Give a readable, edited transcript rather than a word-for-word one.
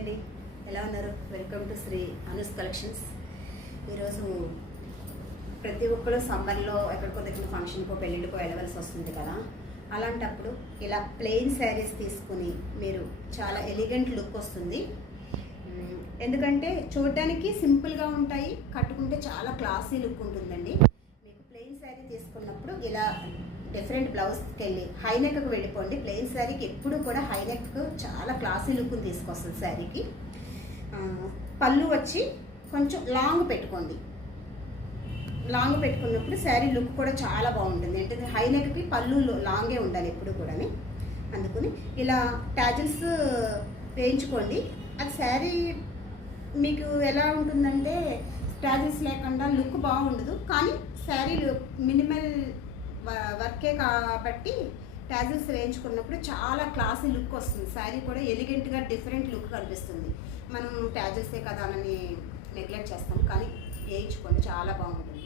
Hi అండి, ఎలా ఉన్నారు? Welcome to Shri Anu's collections. ఈరోజు ప్రతి ఒక్కరు సమ్మర్లో ఎక్కడికో దగ్గర ఫంక్షన్కో పెళ్ళిళ్ళకో వెళ్ళవలసి వస్తుంది కదా. అలాంటప్పుడు ఇలా ప్లెయిన్ శారీస్ తీసుకుని మీరు చాలా ఎలిగెంట్ లుక్ వస్తుంది. ఎందుకంటే చూడడానికి సింపుల్గా ఉంటాయి, కట్టుకుంటే చాలా క్లాసీ లుక్ ఉంటుందండి. మీకు ప్లెయిన్ శారీ తీసుకున్నప్పుడు ఇలా డిఫరెంట్ బ్లౌజ్కి వెళ్ళి హైనెక్కి వెళ్ళిపోండి. ప్లెయిన్ శారీకి ఎప్పుడు కూడా హైనెక్ చాలా క్లాసీ లుక్ తీసుకొస్తుంది శారీకి. పళ్ళు వచ్చి కొంచెం లాంగ్ పెట్టుకోండి. లాంగ్ పెట్టుకున్నప్పుడు శారీ లుక్ కూడా చాలా బాగుంటుంది. ఏంటంటే హైనెక్కి పళ్ళు లాంగే ఉండాలి ఎప్పుడు కూడా. అందుకని ఇలా ట్యాజిల్స్ వేయించుకోండి. అది శారీ మీకు ఎలా ఉంటుందంటే ట్యాజిల్స్ లేకుండా లుక్ బాగుండదు, కానీ శారీ మినిమల్ వర్కే కాబట్టి ట్యాజిల్స్ వేయించుకున్నప్పుడు చాలా క్లాసీ లుక్ వస్తుంది. శారీ కూడా ఎలిగెంట్గా డిఫరెంట్ లుక్ కనిపిస్తుంది. మనం ట్యాజిల్సే కదా అని నెగ్లెక్ట్ చేస్తాం, కానీ వేయించుకోండి, చాలా బాగుంటుంది.